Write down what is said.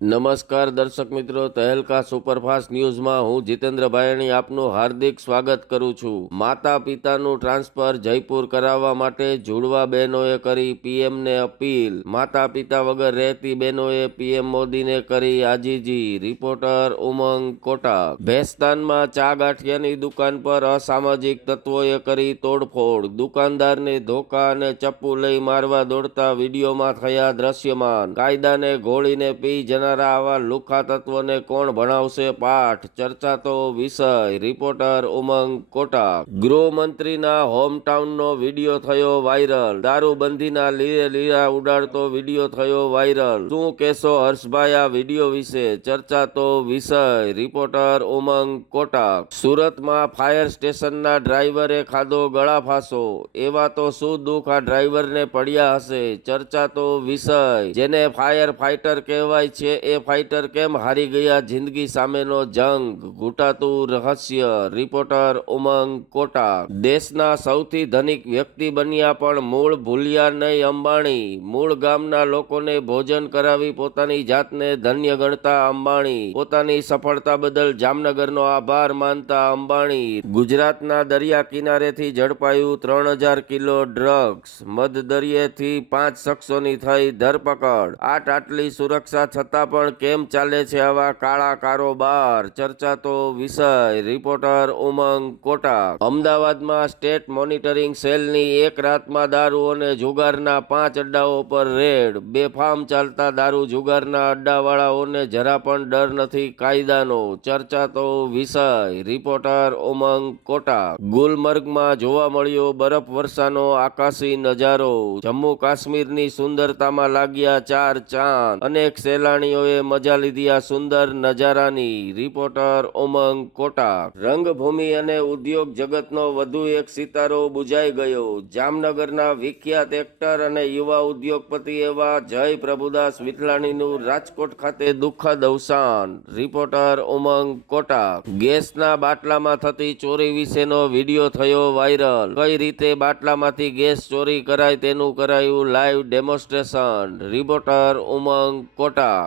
નમસ્કાર દર્શક મિત્રો, તહેલકા સુપરફાસ્ટ ન્યૂઝમાં હું જીતેન્દ્ર ભાયણી આપનું હાર્દિક સ્વાગત કરું છું। માતા પિતાનું ટ્રાન્સફર જયપુર કરાવવા માટે જોડવા બહેનોએ કરી પીએમને અપીલ। માતા પિતા વગર રહેતી બહેનોએ પીએમ મોદીને કરી આજીજી। રિપોર્ટર ઉમંગ કોટક। ભેસ્તાનમાં ચા ગાંઠિયાની દુકાન પર અસામાજિક તત્વોએ કરી તોડફોડ। દુકાનદારને ધોકા અને ચપ્પુ લઈ મારવા દોડતા વિડીયોમાં થયા દ્રશ્યમાન। કાયદાને ઘોળીને પી આવા લુખ્ખા તત્વોને કોણ ભણાવશે પાઠ? ચર્ચાતો વિષય। રિપોર્ટર ઉમંગ કોટક। ગૃહમંત્રીના હોમટાઉનનો વિડીયો થયો વાયરલ। દારૂબંધીના લીરે લીરા ઉડાડતો વિડીયો થયો વાયરલ। શું કહેશો હર્ષભાઈ આ વિડીયો વિશે? ચર્ચાતો વિષય। રિપોર્ટર ઉમંગ કોટક। સુરતમાં ફાયર સ્ટેશનના ડ્રાઈવરે ખાધો ગળાફાંસો। એવા તો શું દુઃખ આ ડ્રાઈવરને પડ્યા હશે? ચર્ચાતો વિષય। જેને ફાયર ફાઈટર કહેવાય છે એ ફાઈટર કેમ હારી ગયા જિંદગી સામેનો જંગ? ઘૂંટાતું રહસ્ય। રિપોર્ટર ઉમંગ કોટક। દેશના સૌથી ધનિક વ્યક્તિ બન્યા પણ મૂળ ભૂલ્યા નહીં અંબાણી। મૂળ ગામના લોકોને ભોજન કરાવી પોતાની જાતને ધન્ય ગણતા અંબાણી। પોતાની સફળતા બદલ જામનગરનો આભાર માનતા અંબાણી। ગુજરાતના દરિયા કિનારેથી ઝડપાયું 3000 કિલો ડ્રગ્સ। મધદરિયેથી 5 શખ્સોની થઈ ધરપકડ। આટલી સુરક્ષા છતાં પણ કેમ ચાલે છે આવા કાળા કારોબાર? ચર્ચાતો વિષય। રિપોર્ટર ઉમંગ કોટક। અમદાવાદમાં સ્ટેટ મોનિટરિંગ સેલની એક રાતમાં દારૂ અને જુગારના 5 અડ્ડાઓ પર રેડ। બેફામ ચાલતા દારૂ જુગારના અડ્ડાવાળાઓને જરા પણ ડર નથી કાયદાનો। ચર્ચાતો વિષય। રિપોર્ટર ઉમંગ કોટક। ગુલમર્ગમાં જોવા મળ્યો બરફ વર્ષાનો આકાશી નજારો। જમ્મુ કાશ્મીરની સુંદરતામાં લાગ્યા 4 ચાંદ। અનેક સહેલાણીઓએ મજા લીધી આ સુંદર નજારાની। રિપોર્ટર ઉમંગ કોટક। રંગભૂમિ અને ઉદ્યોગ જગતનો વધુ એક સિતારો બુજાઈ ગયો। જામનગરના વિખ્યાત એક્ટર અને યુવા ઉદ્યોગપતિ એવા જય પ્રભુદાસ વિઠલાણીનું રાજકોટ ખાતે દુઃખદ અવસાન। રિપોર્ટર ઉમંગ કોટક। ગેસના બાટલામાં થતી ચોરી વિશેનો વિડીયો થયો વાયરલ। કઈ રીતે બાટલામાંથી ગેસ ચોરી કરાય તેનું કરાયું લાઈવ ડેમોન્સ્ટ્રેશન। રિપોર્ટર ઉમંગ કોટક।